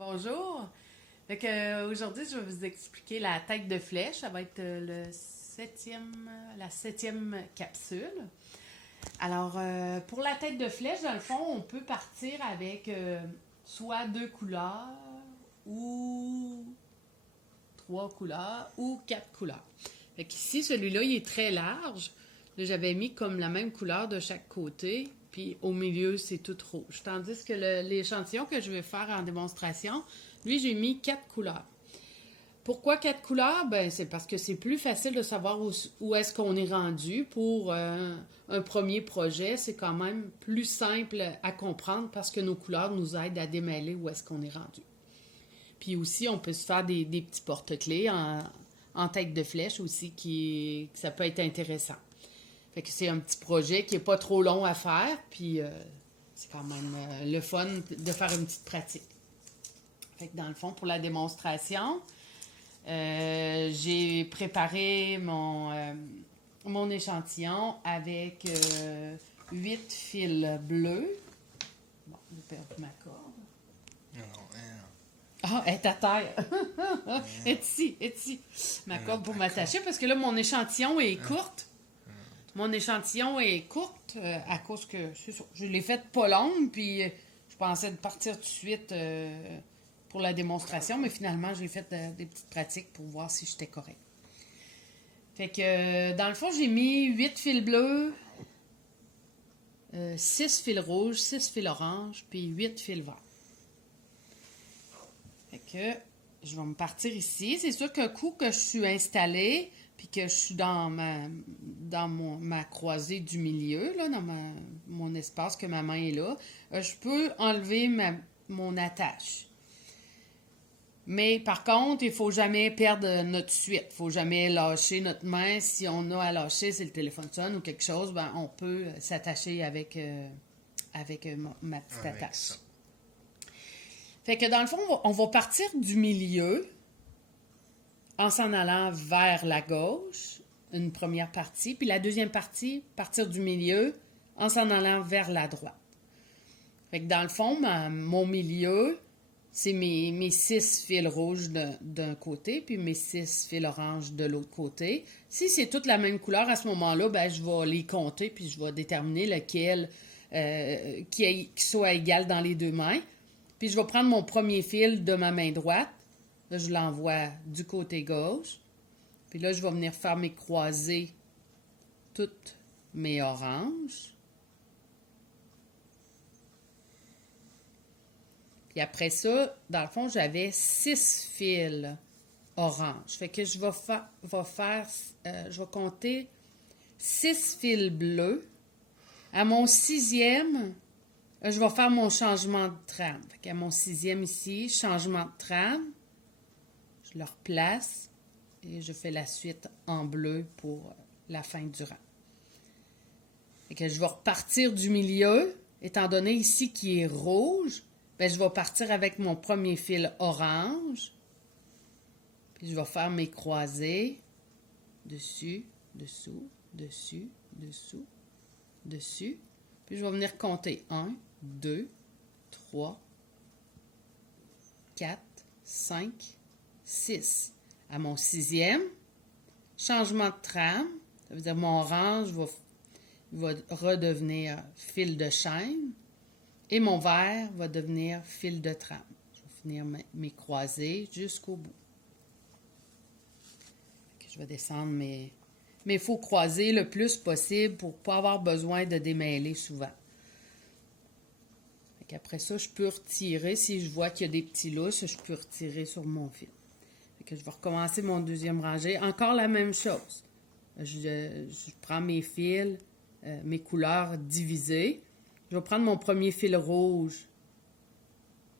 Bonjour. Aujourd'hui, je vais vous expliquer la tête de flèche. Ça va être la septième capsule. Alors, pour la tête de flèche, dans le fond, on peut partir avec soit deux couleurs ou trois couleurs ou quatre couleurs. Fait qu'ici, celui-là, il est très large. Là, j'avais mis comme la même couleur de chaque côté, puis au milieu, c'est tout rouge. Tandis que l'échantillon que je vais faire en démonstration, lui, j'ai mis quatre couleurs. Pourquoi quatre couleurs? Ben, c'est parce que c'est plus facile de savoir où est-ce qu'on est rendu. Pour un premier projet, c'est quand même plus simple à comprendre parce que nos couleurs nous aident à démêler où est-ce qu'on est rendu. Puis aussi, on peut se faire des petits porte-clés en tête de flèche aussi, ça peut être intéressant. Fait que c'est un petit projet qui n'est pas trop long à faire, puis c'est quand même le fun de faire une petite pratique. Fait que dans le fond, pour la démonstration, j'ai préparé mon échantillon avec 8 fils bleus. Bon, j'ai perdu ma corde. Ah, elle est à terre. Elle est ici. Ma corde pour m'attacher, parce que là, mon échantillon est courte. Mon échantillon est courte à cause que, c'est ça, je l'ai faite pas longue, puis je pensais de partir tout de suite pour la démonstration, mais finalement, j'ai fait des petites pratiques pour voir si j'étais correct. Fait que, dans le fond, j'ai mis 8 fils bleus, 6 fils rouges, 6 fils oranges, puis 8 fils verts. Fait que je vais me partir ici. C'est sûr qu'un coup que je suis installée, puis que je suis dans ma croisée du milieu, là, dans mon espace, que ma main est là, je peux enlever mon attache. Mais par contre, il ne faut jamais perdre notre suite. Il ne faut jamais lâcher notre main. Si on a à lâcher, si le téléphone sonne ou quelque chose, ben, on peut s'attacher avec ma petite attache. Ça. Fait que dans le fond, on va partir du milieu en s'en allant vers la gauche, une première partie, puis la deuxième partie, partir du milieu en s'en allant vers la droite. Fait que dans le fond, mon milieu, c'est mes 6 fils rouges d'un côté, puis mes 6 fils oranges de l'autre côté. Si c'est toute la même couleur, à ce moment-là, ben, je vais les compter, puis je vais déterminer lequel qui soit égal dans les deux mains. Puis je vais prendre mon premier fil de ma main droite. Là, je l'envoie du côté gauche. Puis là, je vais venir faire mes croisées, toutes mes oranges. Puis après ça, dans le fond, j'avais 6 fils oranges. Fait que je vais compter 6 fils bleus. À mon 6e, je vais faire mon changement de trame. Fait qu'à mon 6e ici, changement de trame. Je le replace et je fais la suite en bleu pour la fin du rang. Fait que je vais repartir du milieu. Étant donné ici qui est rouge, ben je vais partir avec mon premier fil orange. Puis je vais faire mes croisées. Dessus, dessous, dessus, dessous, dessus. Puis je vais venir compter 1, 2, 3, 4, 5, 6. À mon 6e, changement de trame. Ça veut dire mon orange va redevenir fil de chaîne et mon vert va devenir fil de trame. Je vais finir mes croisées jusqu'au bout. Je vais descendre mes faux croisés le plus possible pour ne pas avoir besoin de démêler souvent. Après ça, je peux retirer. Si je vois qu'il y a des petits lousses, je peux retirer sur mon fil. Je vais recommencer mon deuxième rangée. Encore la même chose. Je prends mes fils, mes couleurs divisées. Je vais prendre mon premier fil rouge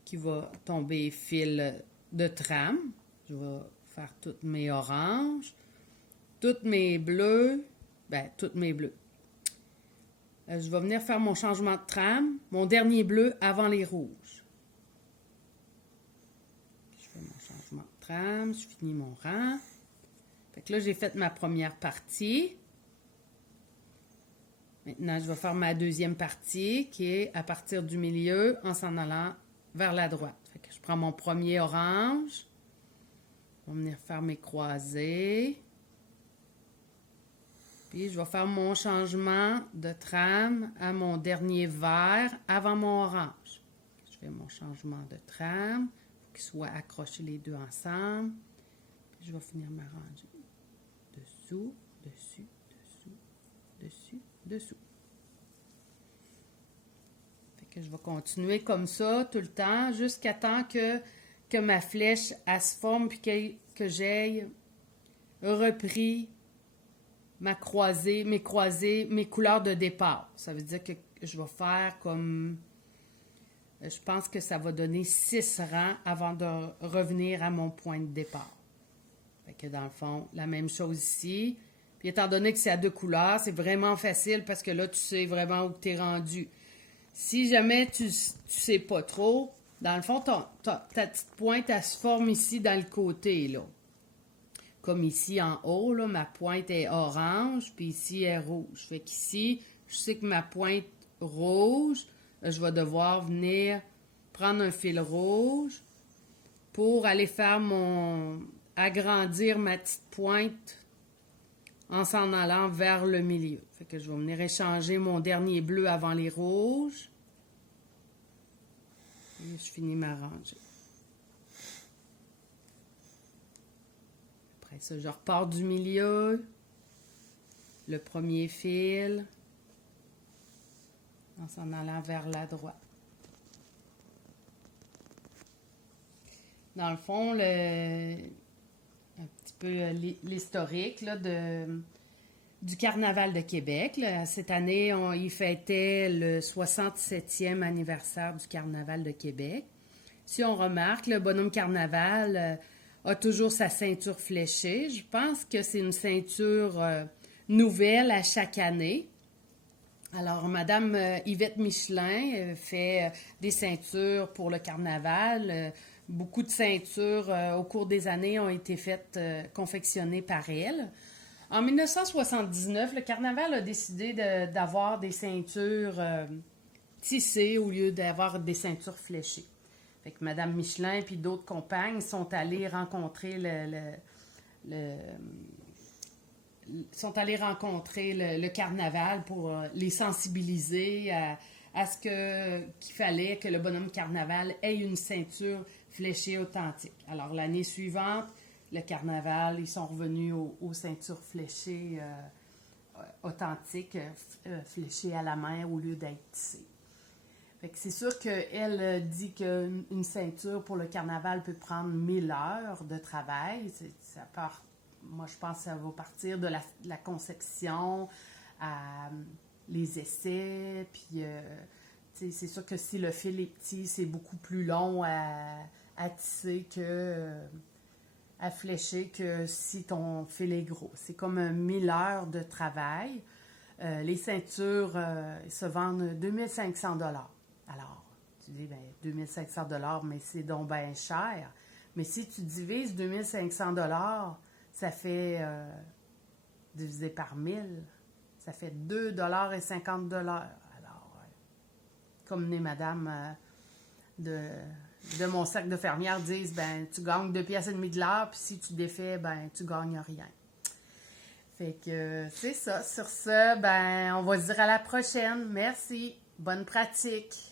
qui va tomber fil de trame. Je vais faire toutes mes oranges, toutes mes bleus, toutes mes bleus. Je vais venir faire mon changement de trame, mon dernier bleu avant les rouges. Je fais mon changement de trame, je finis mon rang. Fait que là, j'ai fait ma première partie. Maintenant, je vais faire ma deuxième partie qui est à partir du milieu en s'en allant vers la droite. Fait que je prends prends mon premier orange. Je vais venir faire mes croisées. Puis, je vais faire mon changement de trame à mon dernier vert avant mon orange. Je fais mon changement de trame. Il faut qu'ils soient accrochés les deux ensemble. Puis, je vais finir m'arranger. Dessous, dessus, dessous, dessus, dessous. Fait que je vais continuer comme ça tout le temps jusqu'à temps que ma flèche elle se forme puis que j'aille repris mes croisées, mes couleurs de départ. Ça veut dire que je vais faire comme... Je pense que ça va donner 6 rangs avant de revenir à mon point de départ. Fait que dans le fond, la même chose ici. Puis étant donné que c'est à 2 couleurs, c'est vraiment facile parce que là, tu sais vraiment où tu es rendu. Si jamais tu sais pas trop, dans le fond, ta petite pointe, elle se forme ici dans le côté, là. Comme ici en haut, là, ma pointe est orange, puis ici elle est rouge. Fait qu'ici, je sais que ma pointe rouge, je vais devoir venir prendre un fil rouge pour aller faire agrandir ma petite pointe en s'en allant vers le milieu. Fait que je vais venir échanger mon dernier bleu avant les rouges. Et je finis ma rangée. Après ça, je repars du milieu, le premier fil, en s'en allant vers la droite. Dans le fond, un petit peu l'historique là, du Carnaval de Québec. Là. Cette année, il fêtait le 67e anniversaire du Carnaval de Québec. Si on remarque, le bonhomme Carnaval a toujours sa ceinture fléchée. Je pense que c'est une ceinture nouvelle à chaque année. Alors, Madame Yvette Michelin fait des ceintures pour le Carnaval. Beaucoup de ceintures au cours des années ont été faites, confectionnées par elle. En 1979, le Carnaval a décidé d'avoir des ceintures tissées au lieu d'avoir des ceintures fléchées. Fait que Mme Michelin et d'autres compagnes sont allées rencontrer sont allés rencontrer le carnaval pour les sensibiliser à qu'il fallait que le bonhomme carnaval ait une ceinture fléchée authentique. Alors, l'année suivante, le carnaval, ils sont revenus aux ceintures fléchées authentiques, fléchées à la main au lieu d'être tissées. Fait que c'est sûr qu'elle dit qu'une ceinture pour le carnaval peut prendre 1000 heures de travail. Ça part, moi, je pense que ça va partir de la conception à les essais. Puis, c'est sûr que si le fil est petit, c'est beaucoup plus long à tisser à flécher que si ton fil est gros. C'est comme 1000 heures de travail. Les ceintures se vendent 2500 $. Alors, tu dis, 2500 $, mais c'est donc bien cher. Mais si tu divises 2500 $, ça fait, divisé par 1000, ça fait 2,50 $. Alors, comme les madames de mon cercle de fermières disent, tu gagnes 2,5 piastres de l'heure, puis si tu défais, tu gagnes rien. Fait que c'est ça. Sur ce, on va se dire à la prochaine. Merci. Bonne pratique.